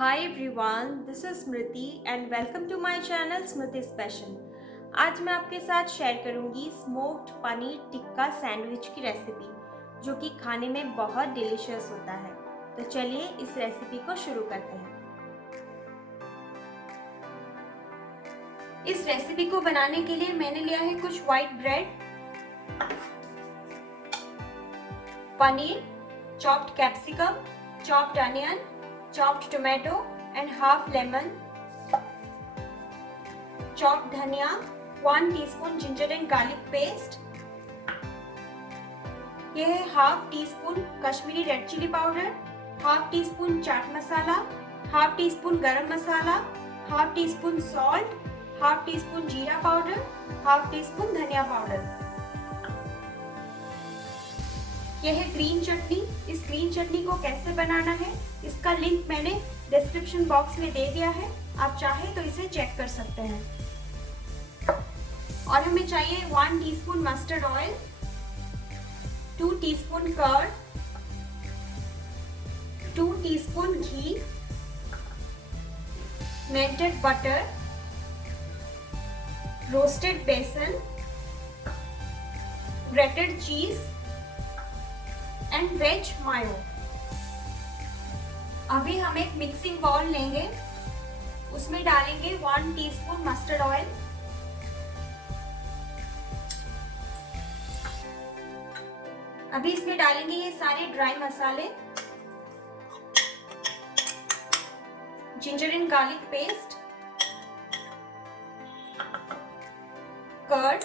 Hi everyone, this is Smriti and welcome to my channel Smriti Special। आज मैं आपके साथ शेयर करूंगी स्मोक्ड पनीर टिक्का सैंडविच की रेसिपी, जो कि खाने में बहुत डिलीशियस होता है। तो चलिए इस रेसिपी को शुरू करते हैं। इस रेसिपी को बनाने के लिए मैंने लिया है कुछ white bread, paneer, chopped capsicum, chopped onion, chopped tomato and half lemon, chopped dhania, 1 teaspoon ginger and garlic paste, ये है half teaspoon Kashmiri red chilli powder, half teaspoon chaat masala, half teaspoon garam masala, half teaspoon salt, half teaspoon jeera powder, half teaspoon dhania powder. यह है green चटनी। इस green चटनी को कैसे बनाना है इसका link मैंने डिस्क्रिप्शन बॉक्स में दे दिया है, आप चाहे तो इसे चेक कर सकते हैं। और हमें चाहिए 1 teaspoon mustard oil, 2 teaspoon curd, 2 teaspoon ghee, melted butter, roasted besan, grated cheese and veg mayo. अभी हम एक मिक्सिंग बाउल लेंगे, उसमें डालेंगे 1 टीस्पून मस्टर्ड ऑयल, अभी इसमें डालेंगे ये सारे ड्राई मसाले, ginger and garlic paste, curd,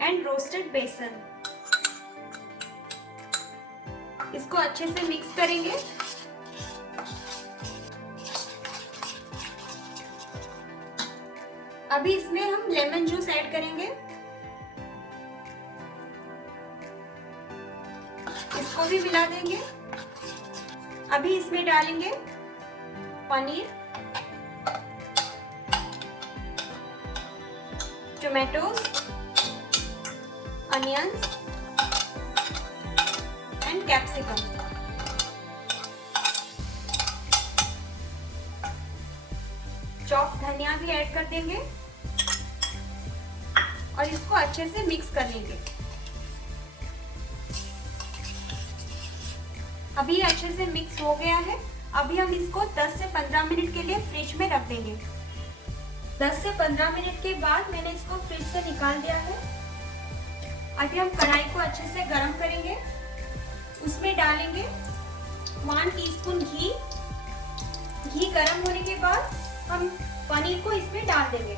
and roasted besan. इसको अच्छे से मिक्स करेंगे। अभी इसमें हम लेमन जूस ऐड करेंगे, इसको भी मिला देंगे। अभी इसमें डालेंगे paneer, tomatoes, onions and capsicum. Chop धनिया भी ऐड कर देंगे और इसको अच्छे से मिक्स कर लेंगे। अभी अच्छे से मिक्स हो गया है। अभी हम इसको 10 से 15 मिनट के लिए फ्रिज में रख देंगे। 10 से 15 मिनट के बाद मैंने इसको फ्रिज से निकाल दिया है। अभी हम कढ़ाई को अच्छे से गरम करेंगे, उसमें डालेंगे 1 टीस्पून घी। घी गरम होने के बाद हम पनीर को इसमें डाल देंगे।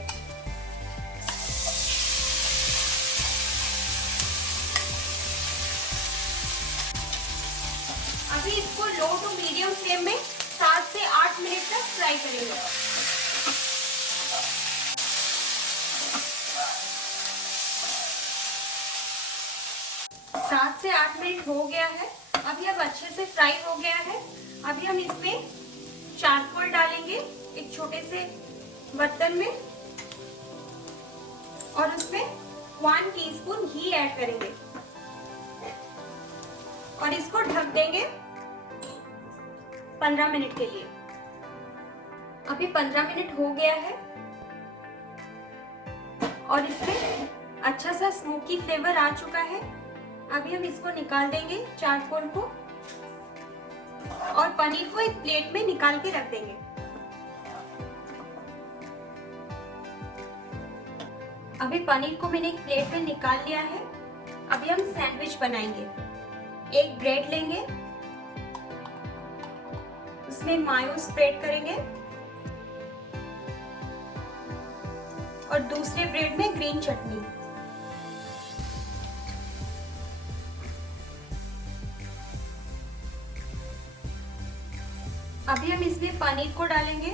अभी इसको लो टू मीडियम फ्लेम में 7 से 8 मिनट तक फ्राई करेंगे। 7 से 8 मिनट हो गया है। अभी अब अच्छे से फ्राई हो गया है। अभी हम इसमें चारकोल डालेंगे एक छोटे से बर्तन में और उसमें 1 टीस्पून घी ऐड करेंगे और इसको ढक देंगे 15 मिनट के लिए। अभी 15 मिनट हो गया है और इसमें अच्छा सा स्मोकी फ्लेवर आ चुका है। अभी हम इसको निकाल देंगे चारकोल को और पनीर को एक प्लेट में निकाल के रख देंगे। अभी पनीर को मैंने एक प्लेट में निकाल लिया है। अभी हम सैंडविच बनाएंगे। एक ब्रेड लेंगे, उसमें मायो स्प्रेड करेंगे और दूसरे ब्रेड में ग्रीन चटनी। अभी हम इसमें पनीर को डालेंगे,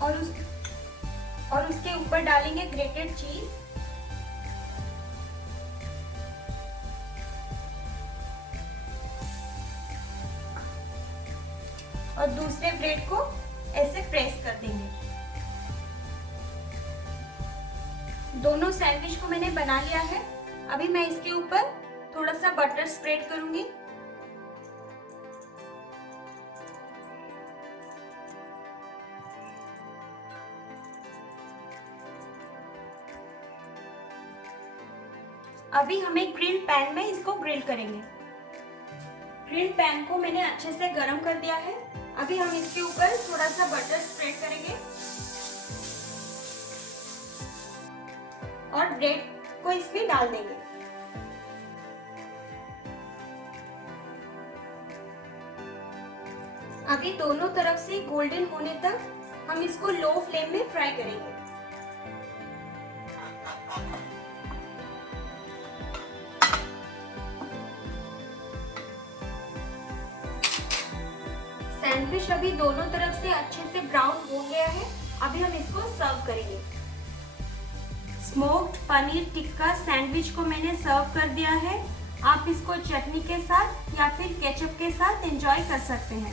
और उसके ऊपर डालेंगे ग्रेटेड चीज। और दूसरे ब्रेड को ऐसे प्रेस कर देंगे। दोनों सैंडविच को मैंने बना लिया है। अभी मैं इसके ऊपर थोड़ा सा बटर स्प्रेड करूंगी। अभी हमें ग्रिल पैन में इसको ग्रिल करेंगे। ग्रिल पैन को मैंने अच्छे से गरम कर दिया है। अभी हम इसके ऊपर थोड़ा सा बटर स्प्रेड करेंगे और ब्रेड को इसमें डाल देंगे। अभी दोनों तरफ से गोल्डन होने तक हम इसको लो फ्लेम में फ्राई करेंगे। सैंडविच अभी दोनों तरफ से अच्छे से ब्राउन हो गया है। अभी हम इसको सर्व करेंगे। स्मोक्ड पनीर टिक्का सैंडविच को मैंने सर्व कर दिया है। आप इसको चटनी के साथ या फिर केचप के साथ एंजॉय कर सकते हैं।